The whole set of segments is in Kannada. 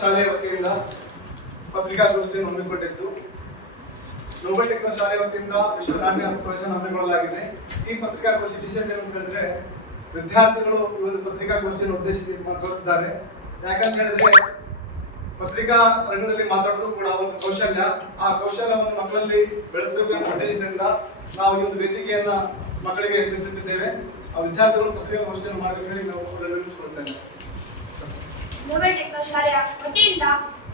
ಶಾಲೆಯ ವತಿಯಿಂದ ಪತ್ರಿಕಾಗೋಷ್ಠಿಯನ್ನು ಹಮ್ಮಿಕೊಂಡಿದ್ದು ನೋಬಲ್ ಟೆಕ್ನೋ ಶಾಲೆ ವತಿಯಿಂದ ವಿಶ್ವ ನಾಣ್ಯ ಪ್ರದರ್ಶನ ಹಮ್ಮಿಕೊಳ್ಳಲಾಗಿದೆ. ಈ ಪತ್ರಿಕಾಗೋಷ್ಠಿ ವಿಷಯ ಏನು ಹೇಳಿದ್ರೆ, ವಿದ್ಯಾರ್ಥಿಗಳು ಈ ಒಂದು ಪತ್ರಿಕಾಗೋಷ್ಠಿಯನ್ನು ಉದ್ದೇಶಿಸಿ ಮಾತನಾಡುತ್ತಿದ್ದಾರೆ. ಯಾಕಂತ ಹೇಳಿದ್ರೆ, ಪತ್ರಿಕಾ ರಂಗದಲ್ಲಿ ಮಾತಾಡೋದು ಕೂಡ ಒಂದು ಕೌಶಲ್ಯ. ಆ ಕೌಶಲ್ಯವನ್ನು ನಮ್ಮಲ್ಲಿ ಬೆಳೆಸಬೇಕು ಎಂಬ ಉದ್ದೇಶದಿಂದ ನಾವು ಈ ಒಂದು ವೇದಿಕೆಯನ್ನ ಮಕ್ಕಳಿಗೆ ಮೀಸಲಿಟ್ಟಿದ್ದೇವೆ. ಆ ವಿದ್ಯಾರ್ಥಿಗಳು ಪತ್ರಿಕಾಗೋಷ್ಠಿಯನ್ನು ಮಾಡಬೇಕು ಹೇಳಿ ನಾವು ವಿನಂತಿಸಿಕೊಳ್ಳುತ್ತೇವೆ. ನೋಬಲ್ ಟೆಕ್ನೋ ಶಾಲೆಯ ವತಿಯಿಂದ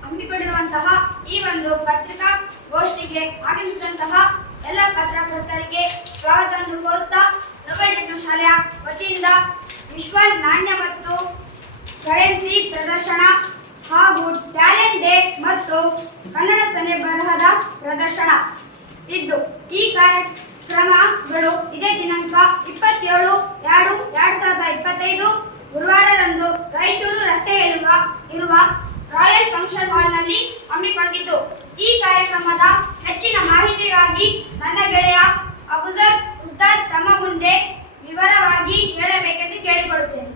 ಹಮ್ಮಿಕೊಂಡಿರುವಂತಹ ಈ ಒಂದು ಪತ್ರಿಕಾಗೋಷ್ಠಿಗೆ ಆಗಮಿಸಿದಂತಹ ಎಲ್ಲ ಪತ್ರಕರ್ತರಿಗೆ ಸ್ವಾಗತವನ್ನು ಕೋರುತ್ತಾ, ನೋಬಲ್ ಟೆಕ್ನೋ ಶಾಲೆಯ ವತಿಯಿಂದ ವಿಶ್ವ ನಾಣ್ಯ ಮತ್ತು ಕರೆನ್ಸಿ ಪ್ರದರ್ಶನ ಹಾಗೂ ಟ್ಯಾಲೆಂಟ್ ಡೇ ಮತ್ತು ಕನ್ನಡ ಸನ್ನೆ ಬರಹದ ಪ್ರದರ್ಶನ ಇದ್ದು, ಈ ಕಾರ್ಯಕ್ರಮಗಳು ಇದೇ ದಿನಾಂಕ 27/2/2025 ಗುರುವಾರರಂದು ರಾಯಚೂರು ರಸ್ತೆಯಲ್ಲಿರುವ ರಾಯಲ್ ಫಂಕ್ಷನ್ ಹಾಲ್ನಲ್ಲಿ ಹಮ್ಮಿಕೊಂಡಿದ್ದು, ಈ ಕಾರ್ಯಕ್ರಮದ ಹೆಚ್ಚಿನ ಮಾಹಿತಿಗಾಗಿ ನನ್ನ ಗೆಳೆಯ ಅಬುಜರ್ ಉಸ್ತಾದ್ ತಮ್ಮ ಮುಂದೆ ವಿವರವಾಗಿ ಹೇಳಬೇಕೆಂದು ಕೇಳಿಕೊಳ್ಳುತ್ತೇನೆ.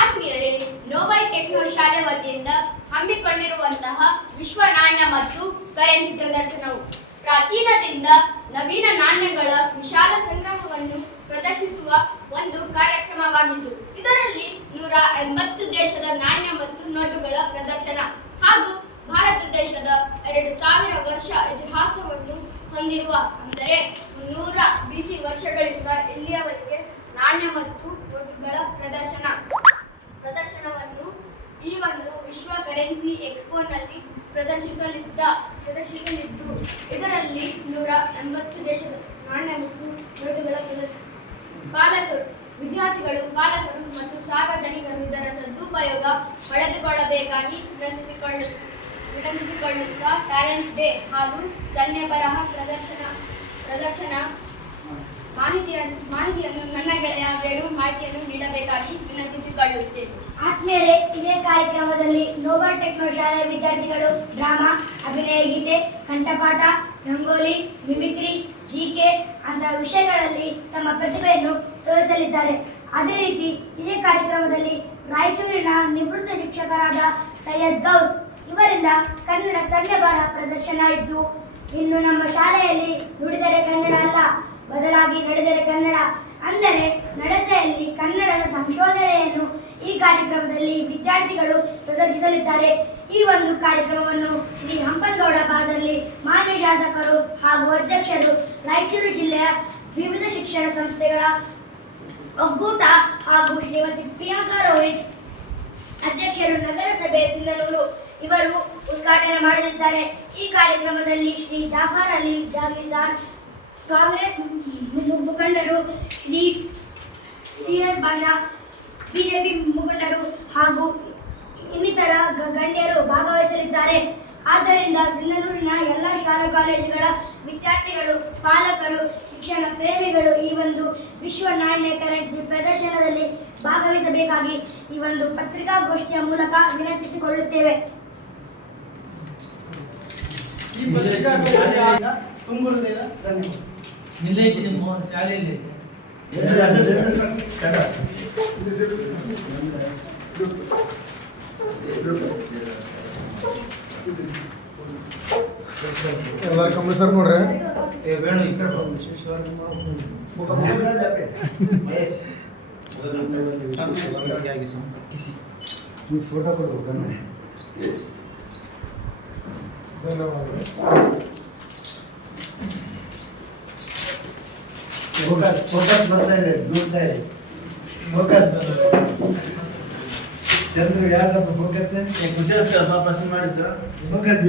ಆತ್ಮೀಯರೇ, ನೋಬಲ್ ಟೆಕ್ನೋ ಶಾಲೆ ವತಿಯಿಂದ ಹಮ್ಮಿಕೊಂಡಿರುವಂತಹ ವಿಶ್ವ ನಾಣ್ಯ ಮತ್ತು ಕರೆನ್ಸಿ ಪ್ರದರ್ಶನವು ಪ್ರಾಚೀನದಿಂದ ನವೀನ ನಾಣ್ಯಗಳ ವಿಶಾಲ ಸಂಗ್ರಹವನ್ನು ಪ್ರದರ್ಶಿಸುವ ಒಂದು ಕಾರ್ಯಕ್ರಮವಾಗಿದ್ದು, ಇದರಲ್ಲಿ 180 ದೇಶದ ನಾಣ್ಯ ಮತ್ತು ನೋಟುಗಳ ಪ್ರದರ್ಶನ ಹಾಗೂ ಭಾರತ ದೇಶದ 2000 ವರ್ಷ ಇತಿಹಾಸವನ್ನು ಹೊಂದಿರುವ, ಅಂದರೆ 300 BC ವರ್ಷಗಳಿಂದ ಇಲ್ಲಿಯವರೆಗೆ ನಾಣ್ಯ ಮತ್ತು ನೋಟುಗಳ ಪ್ರದರ್ಶನವನ್ನು ಈ ಒಂದು ವಿಶ್ವ ಕರೆನ್ಸಿ ಎಕ್ಸ್ಪೋನಲ್ಲಿ ಪ್ರದರ್ಶಿಸಲಿದ್ದು, ಇದರಲ್ಲಿ 180 ದೇಶದ ನಾಣ್ಯ ಮತ್ತು ನೋಟುಗಳ ಪ್ರದರ್ಶನ. ವಿದ್ಯಾರ್ಥಿಗಳು, ಪಾಲಕರು ಮತ್ತು ಸಾರ್ವಜನಿಕರು ಇದರ ಸದುಪಯೋಗ ಪಡೆದುಕೊಳ್ಳಬೇಕಾಗಿ ವಿನಂತಿಸಿಕೊಳ್ಳುತ್ತಾ, ಟ್ಯಾಲೆಂಟ್ ಡೇ ಹಾಗೂ ಸನ್ನೆ ಬರಹ ಪ್ರದರ್ಶನ ಮಾಹಿತಿಯನ್ನು ನನ್ನ ಗೆಳೆಯ ವೇಣು ಮಾಹಿತಿಯನ್ನು ನೀಡಬೇಕಾಗಿ ವಿನಂತಿಸಿಕೊಳ್ಳುತ್ತೇನೆ. ಆತ್ಮೀಯರೇ, ಇದೇ ಕಾರ್ಯಕ್ರಮದಲ್ಲಿ ನೋಬಲ್ ಟೆಕ್ನೋ ಶಾಲೆಯ ವಿದ್ಯಾರ್ಥಿಗಳು ಡ್ರಾಮಾ, ಅಭಿನಯ, ಗೀತೆ, ಕಂಠಪಾಠ, ರಂಗೋಲಿ, ಮಿಮಿಕ್ರಿ, ಜಿಕೆ ಅಂತಹ ವಿಷಯಗಳಲ್ಲಿ ತಮ್ಮ ಪ್ರತಿಭೆಯನ್ನು ತೋರಿಸಲಿದ್ದಾರೆ. ಅದೇ ರೀತಿ ಇದೇ ಕಾರ್ಯಕ್ರಮದಲ್ಲಿ ರಾಯಚೂರಿನ ನಿವೃತ್ತ ಶಿಕ್ಷಕರಾದ ಸೈಯದ್ ಗೌಸ್ ಇವರಿಂದ ಕನ್ನಡ ಸನ್ನೆ ಬರಹ ಪ್ರದರ್ಶನ ಇದ್ದು, ಇನ್ನು ನಮ್ಮ ಶಾಲೆಯಲ್ಲಿ ನುಡಿದರೆ ಕನ್ನಡ ಅಲ್ಲ, ಬದಲಾಗಿ ನಡೆದರೆ ಕನ್ನಡ, ಅಂದರೆ ನಡತೆಯಲ್ಲಿ ಕನ್ನಡದ ಸಂಶೋಧನೆಯನ್ನು ಈ ಕಾರ್ಯಕ್ರಮದಲ್ಲಿ ವಿದ್ಯಾರ್ಥಿಗಳು ಪ್ರದರ್ಶಿಸಲಿದ್ದಾರೆ. ಈ ಒಂದು ಕಾರ್ಯಕ್ರಮವನ್ನು ಶ್ರೀ ಹಂಪನಗೌಡ ಬಾದಲ್ಲಿ ಮಾನ್ಯ ಶಾಸಕರು ಹಾಗೂ ಅಧ್ಯಕ್ಷರು, ರಾಯಚೂರು ಜಿಲ್ಲೆಯ ವಿವಿಧ ಶಿಕ್ಷಣ ಸಂಸ್ಥೆಗಳ ಒಕ್ಕೂಟ ಹಾಗೂ ಶ್ರೀಮತಿ ಪ್ರಿಯಾಂಕಾ ರೋಹಿತ್ ಅಧ್ಯಕ್ಷರು, ನಗರಸಭೆ ಸಿಂಧನೂರು ಇವರು ಉದ್ಘಾಟನೆ ಮಾಡಲಿದ್ದಾರೆ. ಈ ಕಾರ್ಯಕ್ರಮದಲ್ಲಿ ಶ್ರೀ ಜಾಫರ್ ಅಲಿ ಜಾಗೀರ್ದಾರ್, ಕಾಂಗ್ರೆಸ್ ಮುಖಂಡರು, ಶ್ರೀ ಸಿಯದ್ ಬಾಷಾ, ಬಿಜೆಪಿ ಮುಖಂಡರು ಹಾಗೂ ಇನ್ನಿತರ ಗಣ್ಯರು ಭಾಗವಹಿಸಲಿದ್ದಾರೆ. ಆದ್ದರಿಂದ ಸಿಂಧನೂರಿನ ಎಲ್ಲ ಶಾಲಾ ಕಾಲೇಜುಗಳ ವಿದ್ಯಾರ್ಥಿಗಳು, ಪಾಲಕರು, ಶಿಕ್ಷಣ ಪ್ರೇಮಿಗಳು ಈ ಒಂದು ವಿಶ್ವ ನಾಣ್ಯ ಕರೆನ್ಸಿ ಪ್ರದರ್ಶನದಲ್ಲಿ ಭಾಗವಹಿಸಬೇಕಾಗಿ ಈ ಒಂದು ಪತ್ರಿಕಾಗೋಷ್ಠಿಯ ಮೂಲಕ ವಿನಂತಿಸಿಕೊಳ್ಳುತ್ತೇವೆ. ಈ ಪತ್ರಿಕಾಗೋಷ್ಠಿಯ ತುಂಬುವುದಿಲ್ಲ. ಧನ್ಯವಾದ. ಶಾಲೆಯಲ್ಲಿ ಎಲ್ಲ ಕಂಪ್ಯೂಟರ್ ನೋಡ್ರಿ. ವೇಣು ಈ ಕಡೆ ಫೋಟೋ ಕೊಡ್ಬೇಕು. ಧನ್ಯವಾದಗಳು. ಫೋಕಸ್ ಬರ್ತಾ ಇದೆ, ನೋಡ್ತಾ ಇದೆ. ಫೋಕಸ್ ಚಂದ್ರ ಯಾರ್ದಪ್ಪ ಫೋಕಸ್? ಖುಷಿ ಆಗ್ತದೆ ಪ್ರಶ್ನೆ ಮಾಡಿದ್ದು. ಫೋಕಸ್